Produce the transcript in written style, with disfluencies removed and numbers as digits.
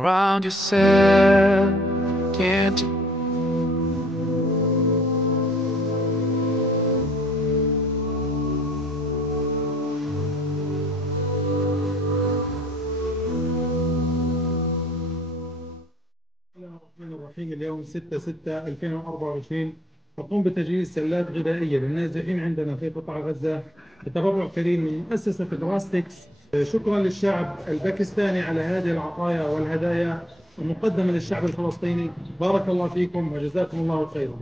around yourself, can't you? بسم الله الرحمن الرحيم. اليوم 6/6/2024 تقوم بتجهيز سلات غذائية للنازحين عندنا في قطاع غزة بتبرع كريم من مؤسسة دراستكس. شكرا للشعب الباكستاني على هذه العطايا والهدايا المقدمة للشعب الفلسطيني. بارك الله فيكم وجزاكم الله خيرا.